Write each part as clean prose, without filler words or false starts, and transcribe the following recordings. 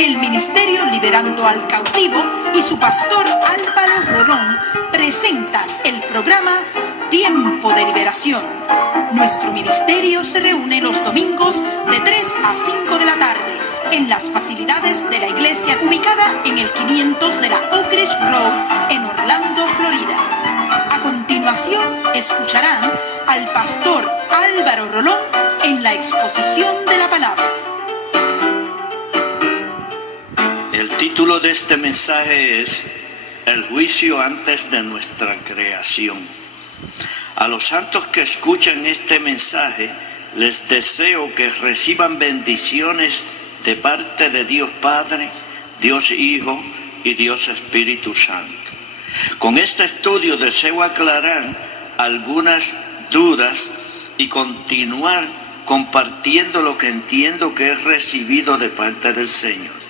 El Ministerio Liberando al Cautivo y su pastor Álvaro Rolón presentan el programa Tiempo de Liberación. Nuestro ministerio se reúne los domingos de 3 a 5 de la tarde en las facilidades de la iglesia ubicada en el 500 de la Oak Ridge Road en Orlando, Florida. A continuación escucharán al pastor Álvaro Rolón en la exposición de la palabra. El título de este mensaje es El juicio antes de nuestra creación. A los santos que escuchan este mensaje, les deseo que reciban bendiciones de parte de Dios Padre, Dios Hijo y Dios Espíritu Santo. Con este estudio deseo aclarar algunas dudas y continuar compartiendo lo que entiendo que he recibido de parte del Señor.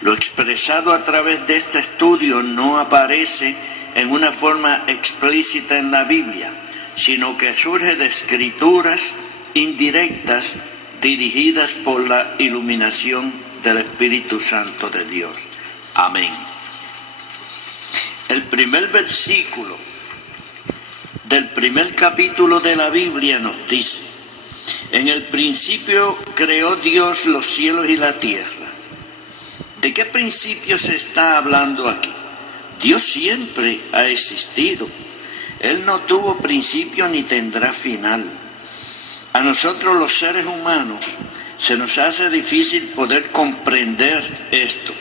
Lo expresado a través de este estudio no aparece en una forma explícita en la Biblia, sino que surge de escrituras indirectas dirigidas por la iluminación del Espíritu Santo de Dios. Amén. El primer versículo del primer capítulo de la Biblia nos dice: en el principio creó Dios los cielos y la tierra. ¿De qué principio se está hablando aquí? Dios siempre ha existido. Él no tuvo principio ni tendrá final. A nosotros los seres humanos se nos hace difícil poder comprender esto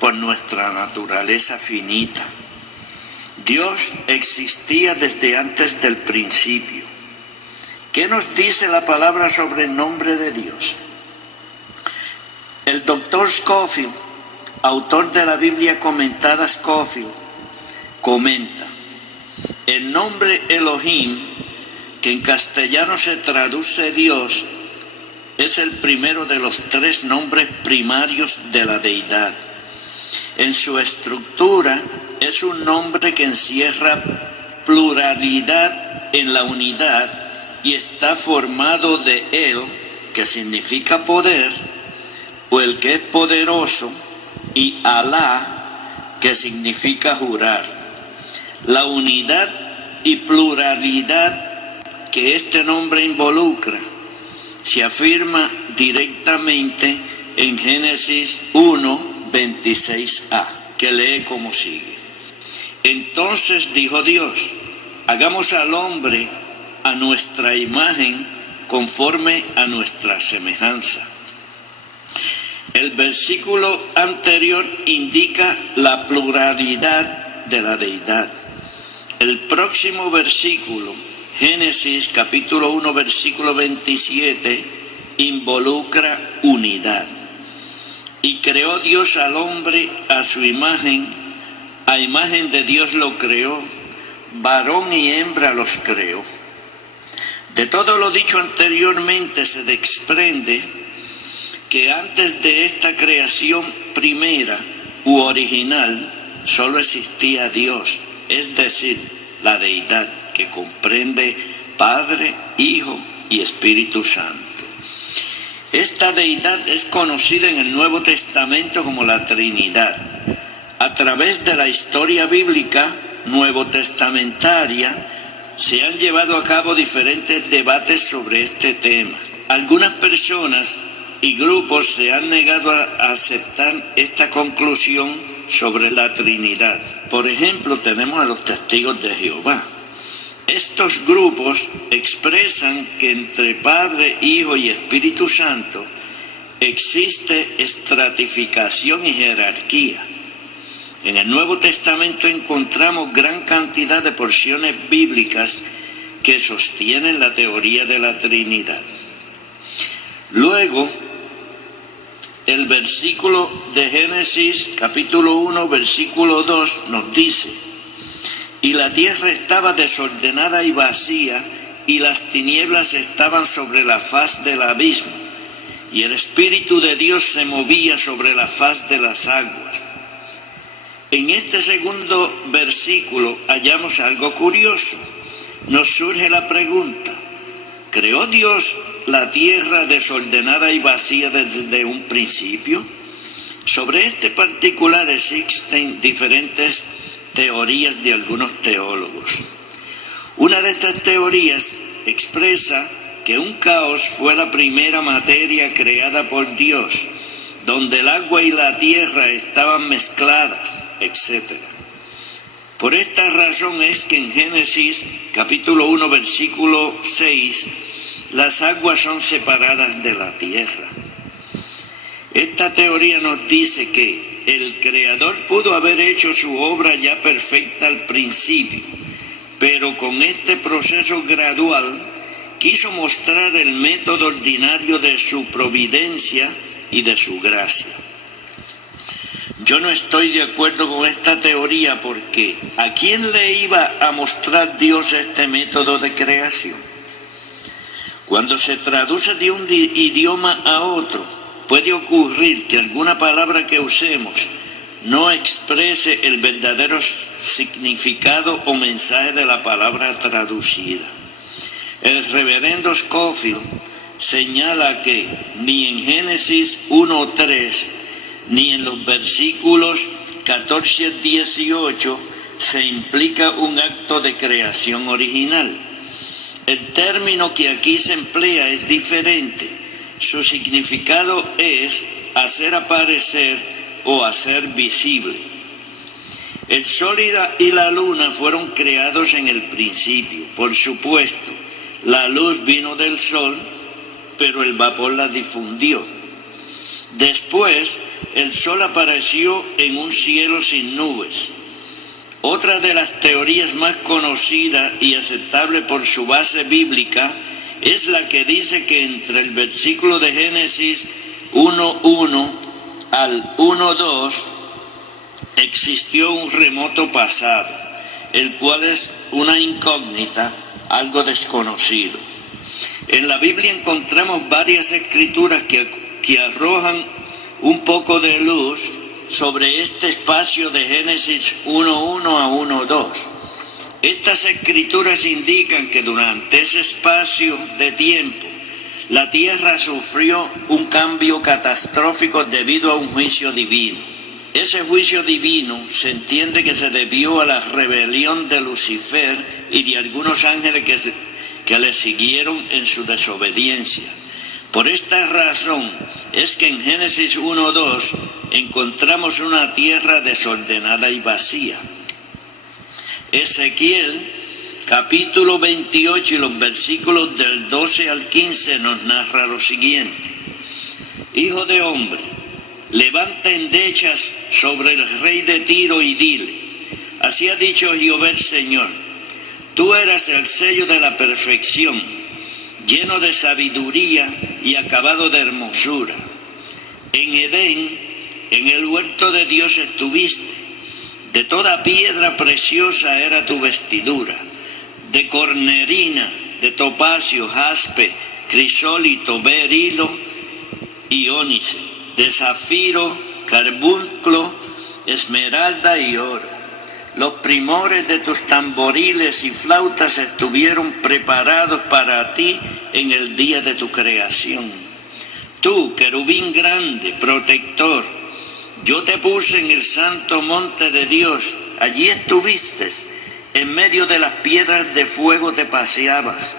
por nuestra naturaleza finita. Dios existía desde antes del principio. ¿Qué nos dice la palabra sobre el nombre de Dios? El doctor Scofield, autor de la Biblia comentada Scofield, comenta: el nombre Elohim, que en castellano se traduce Dios, es el primero de los 3 nombres primarios de la deidad. En su estructura es un nombre que encierra pluralidad en la unidad y está formado de El, que significa poder, o el que es poderoso, y Alá, que significa jurar. La unidad y pluralidad que este nombre involucra se afirma directamente en Génesis 1:26a, que lee como sigue: entonces dijo Dios, hagamos al hombre a nuestra imagen, conforme a nuestra semejanza. El versículo anterior indica la pluralidad de la deidad. El próximo versículo, Génesis capítulo 1, versículo 27, involucra unidad. Y creó Dios al hombre a su imagen, a imagen de Dios lo creó, varón y hembra los creó. De todo lo dicho anteriormente se desprende que antes de esta creación primera u original solo existía Dios, es decir, la deidad que comprende Padre, Hijo y Espíritu Santo. Esta deidad es conocida en el Nuevo Testamento como la Trinidad. A través de la historia bíblica nuevo testamentaria se han llevado a cabo diferentes debates sobre este tema. Algunas personas y grupos se han negado a aceptar esta conclusión sobre la Trinidad. Por ejemplo, tenemos a los testigos de Jehová. Estos grupos expresan que entre Padre, Hijo y Espíritu Santo existe estratificación y jerarquía. En el Nuevo Testamento encontramos gran cantidad de porciones bíblicas que sostienen la teoría de la Trinidad. Luego, el versículo de Génesis, capítulo 1, versículo 2, nos dice: y la tierra estaba desordenada y vacía, y las tinieblas estaban sobre la faz del abismo, y el Espíritu de Dios se movía sobre la faz de las aguas. En este segundo versículo hallamos algo curioso. Nos surge la pregunta: ¿creó Dios la tierra desordenada y vacía desde un principio? Sobre este particular existen diferentes teorías de algunos teólogos. Una de estas teorías expresa que un caos fue la primera materia creada por Dios, donde el agua y la tierra estaban mezcladas, etc. Por esta razón es que en Génesis capítulo 1 versículo 6 las aguas son separadas de la tierra. Esta teoría nos dice que el Creador pudo haber hecho su obra ya perfecta al principio, pero con este proceso gradual quiso mostrar el método ordinario de su providencia y de su gracia. Yo no estoy de acuerdo con esta teoría porque ¿a quién le iba a mostrar Dios este método de creación? Cuando se traduce de un idioma a otro, puede ocurrir que alguna palabra que usemos no exprese el verdadero significado o mensaje de la palabra traducida. El reverendo Scofield señala que ni en Génesis 1:3 ni en los versículos 14 al 18 se implica un acto de creación original. El término que aquí se emplea es diferente. Su significado es hacer aparecer o hacer visible. El sol y la luna fueron creados en el principio. Por supuesto, la luz vino del sol, pero el vapor la difundió. Después, el sol apareció en un cielo sin nubes. Otra de las teorías más conocidas y aceptable por su base bíblica es la que dice que entre el versículo de Génesis 1:1 al 1:2 existió un remoto pasado, el cual es una incógnita, algo desconocido. En la Biblia encontramos varias escrituras que arrojan un poco de luz sobre este espacio de Génesis 1:1 a 1:2. Estas escrituras indican que durante ese espacio de tiempo, la tierra sufrió un cambio catastrófico debido a un juicio divino. Ese juicio divino se entiende que se debió a la rebelión de Lucifer y de algunos ángeles que le siguieron en su desobediencia. Por esta razón es que en Génesis 1:2 encontramos una tierra desordenada y vacía. Ezequiel capítulo 28 y los versículos del 12 al 15 nos narra lo siguiente: Hijo de hombre, levanta endechas sobre el rey de Tiro y dile: así ha dicho Jehová el Señor, tú eras el sello de la perfección, lleno de sabiduría y acabado de hermosura. En Edén, en el huerto de Dios estuviste. De toda piedra preciosa era tu vestidura, de cornerina, de topacio, jaspe, crisólito, berilo y ónice, de zafiro, carbunclo, esmeralda y oro. Los primores de tus tamboriles y flautas estuvieron preparados para ti en el día de tu creación. Tú, querubín grande, protector, yo te puse en el santo monte de Dios, allí estuviste, en medio de las piedras de fuego te paseabas.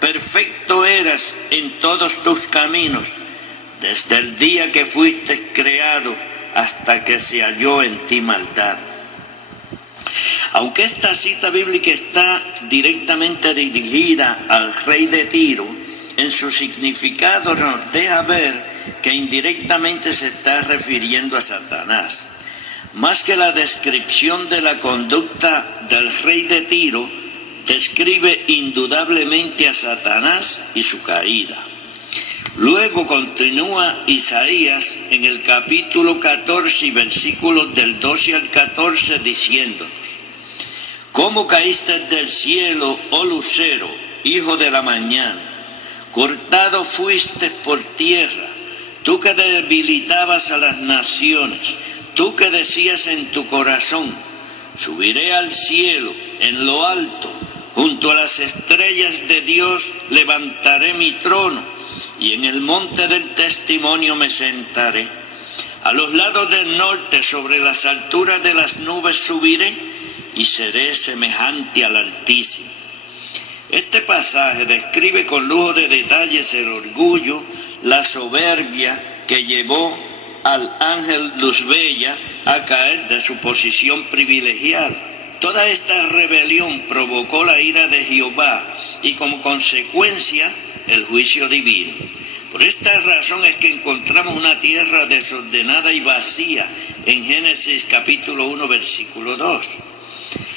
Perfecto eras en todos tus caminos, desde el día que fuiste creado hasta que se halló en ti maldad. Aunque esta cita bíblica está directamente dirigida al rey de Tiro, en su significado nos deja ver que indirectamente se está refiriendo a Satanás. Más que la descripción de la conducta del rey de Tiro, describe indudablemente a Satanás y su caída. Luego continúa Isaías en el capítulo 14 y versículos del 12 al 14 diciéndonos: ¿Cómo caíste del cielo, oh lucero, hijo de la mañana? Cortado fuiste por tierra, tú que debilitabas a las naciones, tú que decías en tu corazón: subiré al cielo, en lo alto, junto a las estrellas de Dios levantaré mi trono, y en el monte del testimonio me sentaré. A los lados del norte, sobre las alturas de las nubes subiré y seré semejante al Altísimo. Este pasaje describe con lujo de detalles el orgullo, la soberbia que llevó al ángel Luzbella a caer de su posición privilegiada. Toda esta rebelión provocó la ira de Jehová y como consecuencia el juicio divino. Por esta razón es que encontramos una tierra desordenada y vacía en Génesis capítulo 1 versículo 2.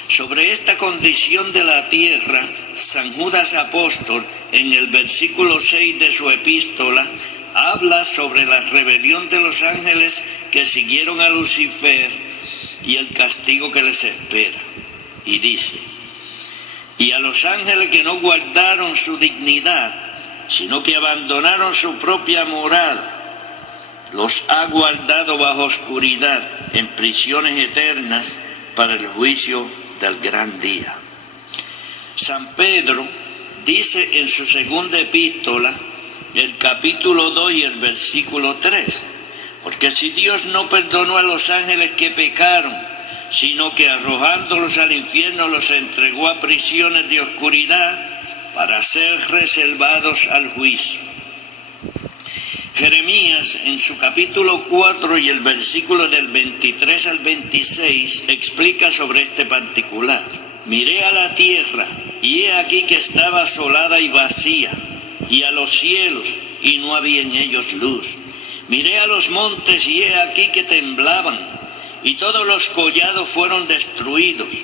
Sobre esta condición de la tierra, San Judas Apóstol en el versículo 6 de su epístola habla sobre la rebelión de los ángeles que siguieron a Lucifer y el castigo que les espera. Y dice: y a los ángeles que no guardaron su dignidad, sino que abandonaron su propia morada, los ha guardado bajo oscuridad en prisiones eternas para el juicio del gran día. San Pedro dice en su segunda epístola, el capítulo 2 y el versículo 3, porque si Dios no perdonó a los ángeles que pecaron, sino que arrojándolos al infierno los entregó a prisiones de oscuridad para ser reservados al juicio. Jeremías en su capítulo 4 y el versículo del 23 al 26 explica sobre este particular. Miré a la tierra y he aquí que estaba asolada y vacía, y a los cielos y no había en ellos luz. Miré a los montes y he aquí que temblaban, y todos los collados fueron destruidos.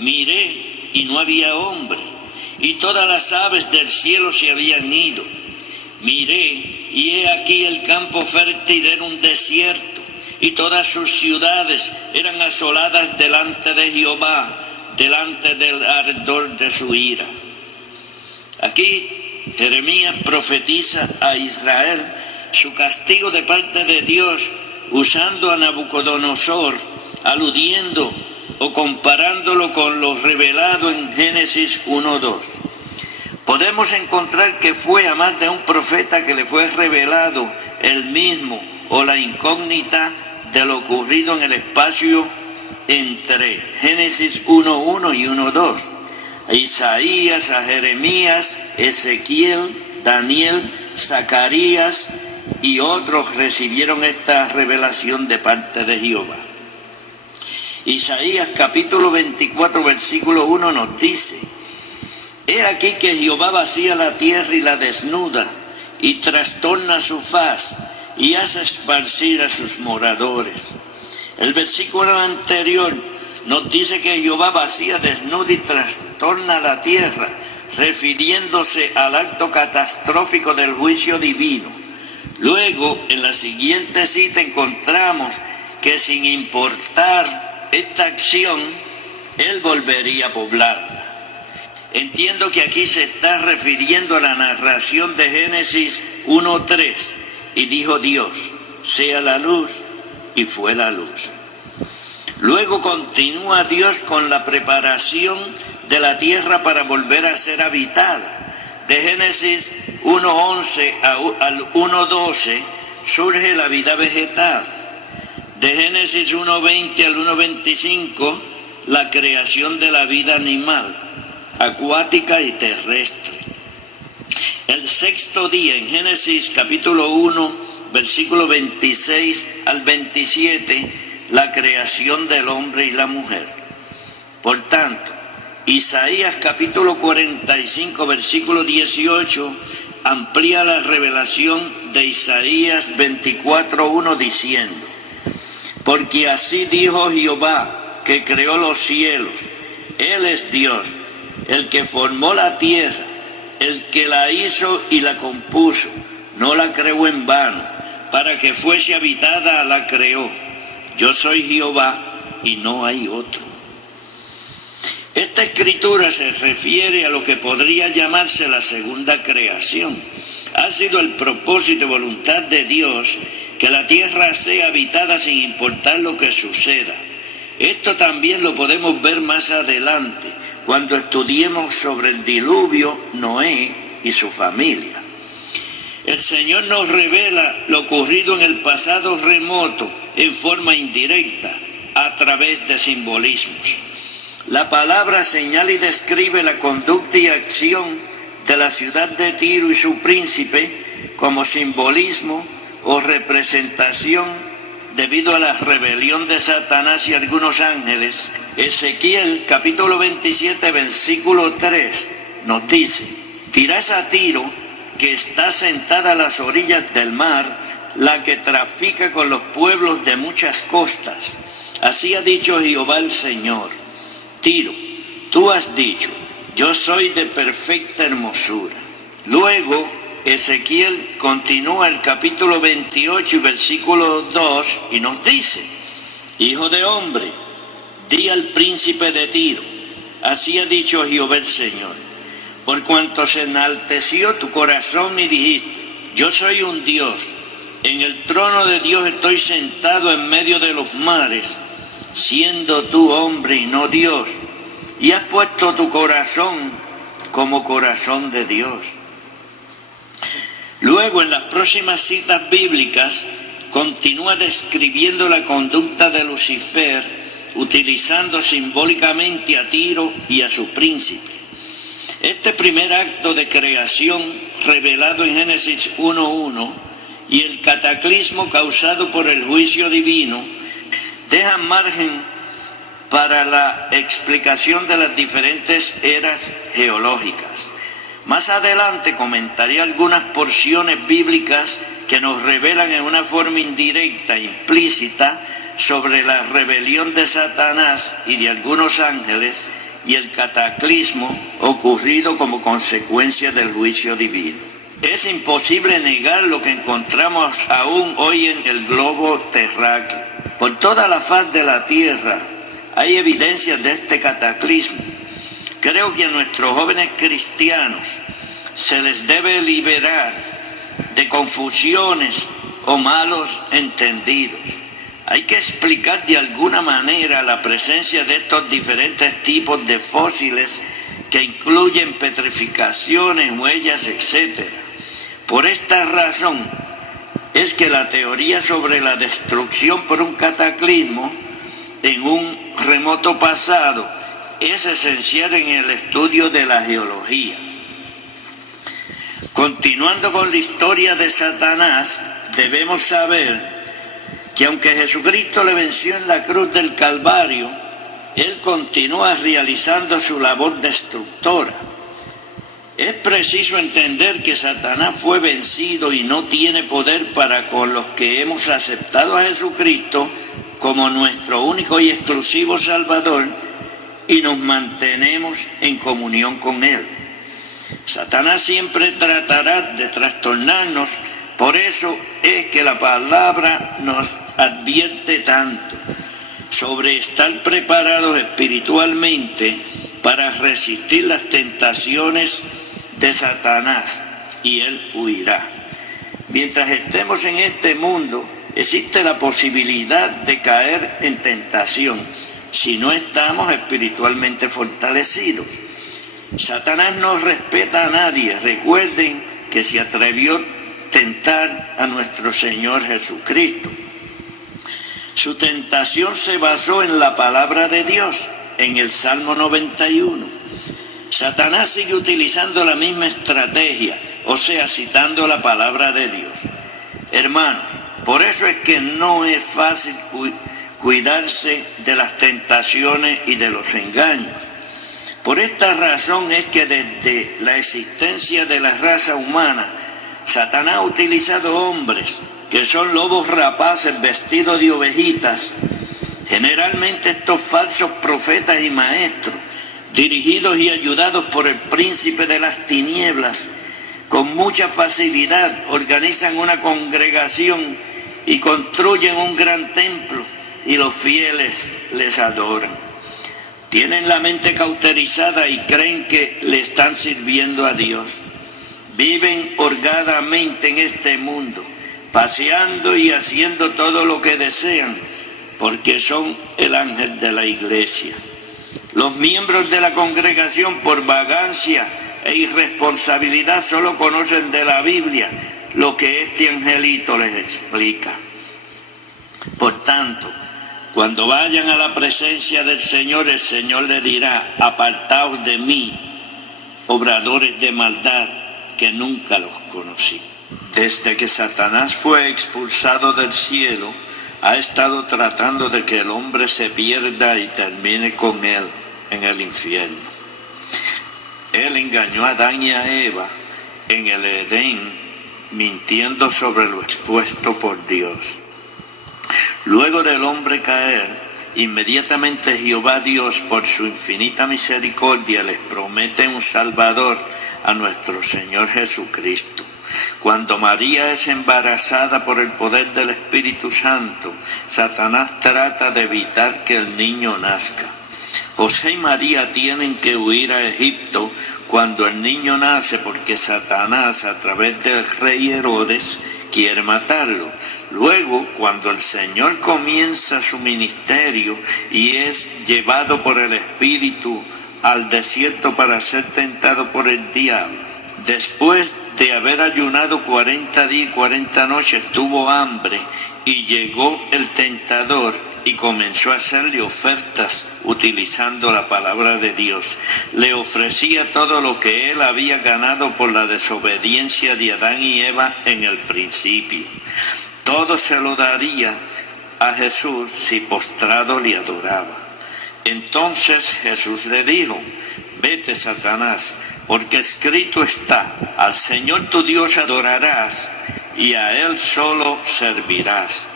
Miré y no había hombre, y todas las aves del cielo se habían ido. Miré y he aquí el campo fértil era un desierto, y todas sus ciudades eran asoladas delante de Jehová, delante del ardor de su ira. Aquí Jeremías profetiza a Israel su castigo de parte de Dios, usando a Nabucodonosor, aludiendo o comparándolo con lo revelado en Génesis 1:2. Podemos encontrar que fue a más de un profeta que le fue revelado el mismo o la incógnita de lo ocurrido en el espacio entre Génesis 1:1 y 1:2. A Isaías, a Jeremías, Ezequiel, Daniel, Zacarías y otros recibieron esta revelación de parte de Jehová. Isaías capítulo 24 versículo 1 nos dice: he aquí que Jehová vacía la tierra y la desnuda, y trastorna su faz, y hace esparcir a sus moradores. El versículo anterior nos dice que Jehová vacía, desnuda y trastorna la tierra, refiriéndose al acto catastrófico del juicio divino. Luego, en la siguiente cita encontramos que sin importar esta acción, Él volvería a poblarla. Entiendo que aquí se está refiriendo a la narración de Génesis 1:3, y dijo Dios: sea la luz, y fue la luz. Luego continúa Dios con la preparación de la tierra para volver a ser habitada. De Génesis 1:11 al 1:12 surge la vida vegetal. De Génesis 1:20 al 1:25 la creación de la vida animal, acuática y terrestre. El sexto día, en Génesis capítulo 1, versículo 26 al 27, la creación del hombre y la mujer. Por tanto, Isaías capítulo 45, versículo 18, amplía la revelación de Isaías 24:1 diciendo: porque así dijo Jehová, que creó los cielos, Él es Dios, el que formó la tierra, el que la hizo y la compuso, no la creó en vano, para que fuese habitada la creó. Yo soy Jehová y no hay otro. Esta escritura se refiere a lo que podría llamarse la segunda creación. Ha sido el propósito y voluntad de Dios que la tierra sea habitada sin importar lo que suceda. Esto también lo podemos ver más adelante, cuando estudiemos sobre el diluvio, Noé y su familia. El Señor nos revela lo ocurrido en el pasado remoto en forma indirecta, a través de simbolismos. La palabra señala y describe la conducta y acción de la ciudad de Tiro y su príncipe como simbolismo o representación debido a la rebelión de Satanás y algunos ángeles. Ezequiel capítulo 27 versículo 3 nos dice: dirás a Tiro, que está sentada a las orillas del mar, la que trafica con los pueblos de muchas costas. Así ha dicho Jehová el Señor: Tiro, tú has dicho, yo soy de perfecta hermosura. Luego, Ezequiel continúa el capítulo 28 y versículo 2 y nos dice: hijo de hombre, di al príncipe de Tiro, así ha dicho Jehová el Señor, por cuanto se enalteció tu corazón y dijiste, yo soy un Dios, en el trono de Dios estoy sentado en medio de los mares, siendo tú hombre y no Dios, y has puesto tu corazón como corazón de Dios. Luego, en las próximas citas bíblicas, continúa describiendo la conducta de Lucifer, utilizando simbólicamente a Tiro y a su príncipe. Este primer acto de creación, revelado en Génesis 1:1, y el cataclismo causado por el juicio divino, dejan margen para la explicación de las diferentes eras geológicas. Más adelante comentaré algunas porciones bíblicas que nos revelan en una forma indirecta, implícita, sobre la rebelión de Satanás y de algunos ángeles y el cataclismo ocurrido como consecuencia del juicio divino. Es imposible negar lo que encontramos aún hoy en el globo terráqueo. Por toda la faz de la tierra hay evidencias de este cataclismo. Creo que a nuestros jóvenes cristianos se les debe liberar de confusiones o malos entendidos. Hay que explicar de alguna manera la presencia de estos diferentes tipos de fósiles que incluyen petrificaciones, huellas, etc. Por esta razón es que la teoría sobre la destrucción por un cataclismo en un remoto pasado es esencial en el estudio de la geología. Continuando con la historia de Satanás, debemos saber que aunque Jesucristo le venció en la cruz del Calvario, Él continúa realizando su labor destructora. Es preciso entender que Satanás fue vencido y no tiene poder para con los que hemos aceptado a Jesucristo como nuestro único y exclusivo Salvador y nos mantenemos en comunión con Él. Satanás siempre tratará de trastornarnos. Por eso es que la palabra nos advierte tanto sobre estar preparados espiritualmente para resistir las tentaciones de Satanás, y él huirá. Mientras estemos en este mundo, existe la posibilidad de caer en tentación si no estamos espiritualmente fortalecidos. Satanás no respeta a nadie. Recuerden que se atrevió a tentar a nuestro Señor Jesucristo. Su tentación se basó en la palabra de Dios, en el Salmo 91. Satanás sigue utilizando la misma estrategia, o sea, citando la palabra de Dios. Hermanos, por eso es que no es fácil cuidarse de las tentaciones y de los engaños. Por esta razón es que desde la existencia de la raza humana, Satanás ha utilizado hombres que son lobos rapaces vestidos de ovejitas, generalmente estos falsos profetas y maestros, dirigidos y ayudados por el príncipe de las tinieblas, con mucha facilidad organizan una congregación y construyen un gran templo y los fieles les adoran. Tienen la mente cauterizada y creen que le están sirviendo a Dios. Viven holgadamente en este mundo, paseando y haciendo todo lo que desean, porque son el ángel de la iglesia. Los miembros de la congregación, por vagancia e irresponsabilidad, solo conocen de la Biblia, lo que este angelito les explica. Por tanto, cuando vayan a la presencia del Señor, el Señor les dirá: apartaos de mí, obradores de maldad, que nunca los conocí. Desde que Satanás fue expulsado del cielo, ha estado tratando de que el hombre se pierda y termine con él en el infierno. Él engañó a Adán y a Eva en el Edén, mintiendo sobre lo expuesto por Dios. Luego del hombre caer, inmediatamente Jehová Dios, por su infinita misericordia, les promete un Salvador, a nuestro Señor Jesucristo. Cuando María es embarazada por el poder del Espíritu Santo, Satanás trata de evitar que el niño nazca. José y María tienen que huir a Egipto cuando el niño nace, porque Satanás, a través del rey Herodes, quiere matarlo. Luego, cuando el Señor comienza su ministerio y es llevado por el Espíritu al desierto para ser tentado por el diablo, después de haber ayunado 40 días y 40 noches, tuvo hambre y llegó el tentador y comenzó a hacerle ofertas utilizando la palabra de Dios. Le ofrecía todo lo que él había ganado por la desobediencia de Adán y Eva en el principio. Todo se lo daría a Jesús si postrado le adoraba. Entonces Jesús le dijo: vete, Satanás, porque escrito está: al Señor tu Dios adorarás y a Él solo servirás.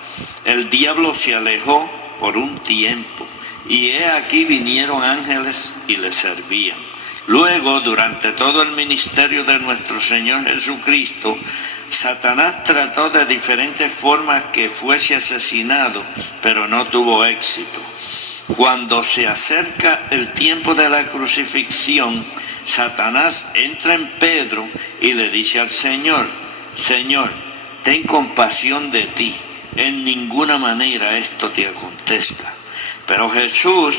El diablo se alejó por un tiempo, y he aquí vinieron ángeles y le servían. Luego, durante todo el ministerio de nuestro Señor Jesucristo, Satanás trató de diferentes formas que fuese asesinado, pero no tuvo éxito. Cuando se acerca el tiempo de la crucifixión, Satanás entra en Pedro y le dice al Señor: Señor, ten compasión de ti, en ninguna manera esto te acontezca. Pero Jesús,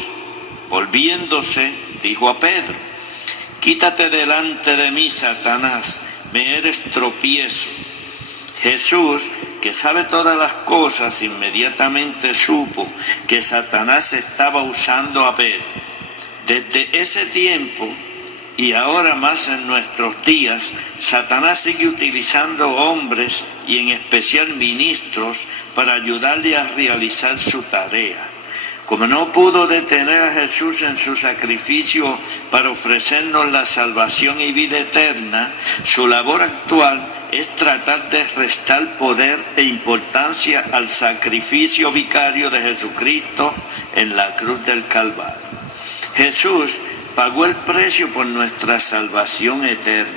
volviéndose, dijo a Pedro: quítate delante de mí, Satanás, me eres tropiezo. Jesús, que sabe todas las cosas, inmediatamente supo que Satanás estaba usando a Pedro. Desde ese tiempo, y ahora más en nuestros días, Satanás sigue utilizando hombres y en especial ministros para ayudarle a realizar su tarea. Como no pudo detener a Jesús en su sacrificio para ofrecernos la salvación y vida eterna, su labor actual es tratar de restar poder e importancia al sacrificio vicario de Jesucristo en la cruz del Calvario. Jesús pagó el precio por nuestra salvación eterna.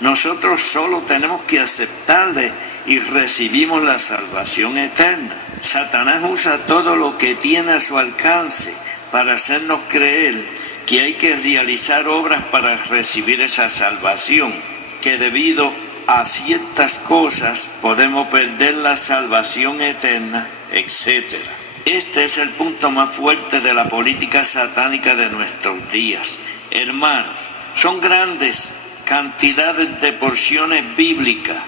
Nosotros solo tenemos que aceptarle y recibimos la salvación eterna. Satanás usa todo lo que tiene a su alcance para hacernos creer que hay que realizar obras para recibir esa salvación, que debido a ciertas cosas podemos perder la salvación eterna, etc. Este es el punto más fuerte de la política satánica de nuestros días. Hermanos, son grandes cantidades de porciones bíblicas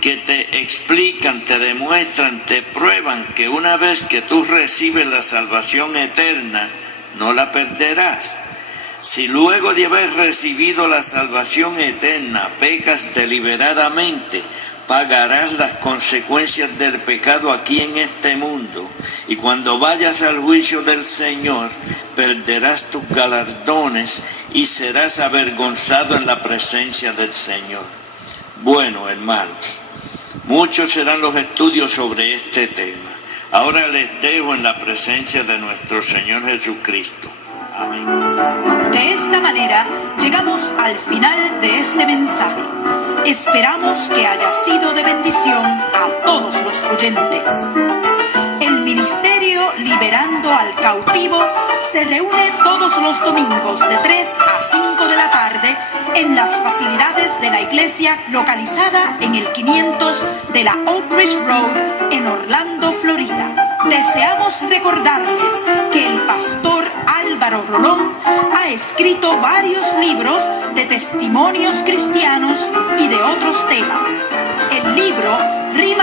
que te explican, te demuestran, te prueban que una vez que tú recibes la salvación eterna, no la perderás. Si luego de haber recibido la salvación eterna pecas deliberadamente, pagarás las consecuencias del pecado aquí en este mundo, y cuando vayas al juicio del Señor, perderás tus galardones y serás avergonzado en la presencia del Señor. Bueno, hermanos, muchos serán los estudios sobre este tema. Ahora les dejo en la presencia de nuestro Señor Jesucristo. Amén. De esta manera llegamos al final de este mensaje. Esperamos que haya sido de bendición a todos los oyentes. El Ministerio Liberando al Cautivo se reúne todos los domingos de 3 a 5 de la tarde en las facilidades de la iglesia localizada en el 500 de la Oak Ridge Road en Orlando, Florida. Deseamos recordarles que el pastor Álvaro Rolón ha escrito varios libros de testimonios cristianos y de otros temas. El libro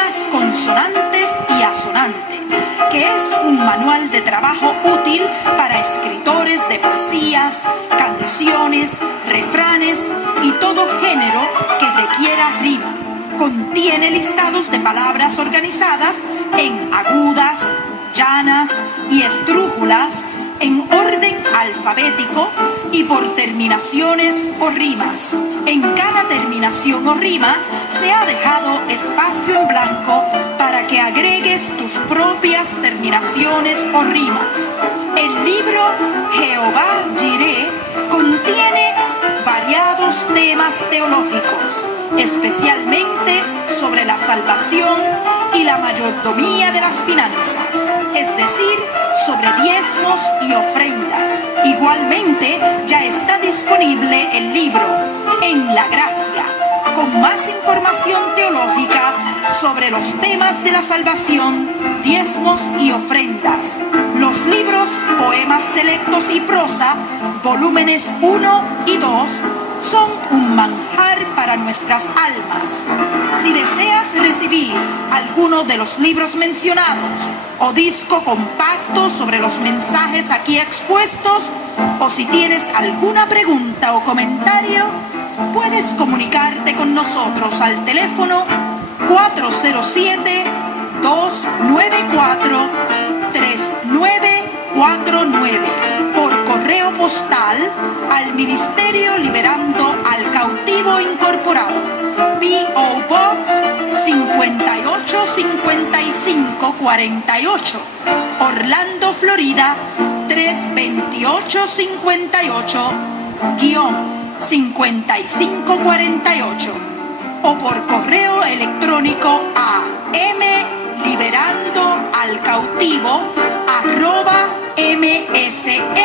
letras consonantes y asonantes, que es un manual de trabajo útil para escritores de poesías, canciones, refranes y todo género que requiera rima. Contiene listados de palabras organizadas en agudas, llanas y esdrújulas, en orden alfabético y por terminaciones o rimas. En cada terminación o rima se ha dejado espacio en blanco para que agregues tus propias terminaciones o rimas. El libro Jehová Jireh contiene variados temas teológicos, especialmente sobre la salvación y la mayordomía de las finanzas, es decir, sobre diezmos y ofrendas. Igualmente, ya está disponible el libro En la Gracia, con más información teológica sobre los temas de la salvación, diezmos y ofrendas. Los libros Poemas Selectos y Prosa, volúmenes 1 y 2, son un manjar para nuestras almas. Si deseas recibir alguno de los libros mencionados o disco compacto sobre los mensajes aquí expuestos, o si tienes alguna pregunta o comentario, puedes comunicarte con nosotros al teléfono 407-294-3949, por correo postal al Ministerio Liberando al Cautivo Incorporado, P.O. Box 585548, Orlando, Florida 32858-5548, o por correo electrónico a mliberandoalcautivo@msn.org.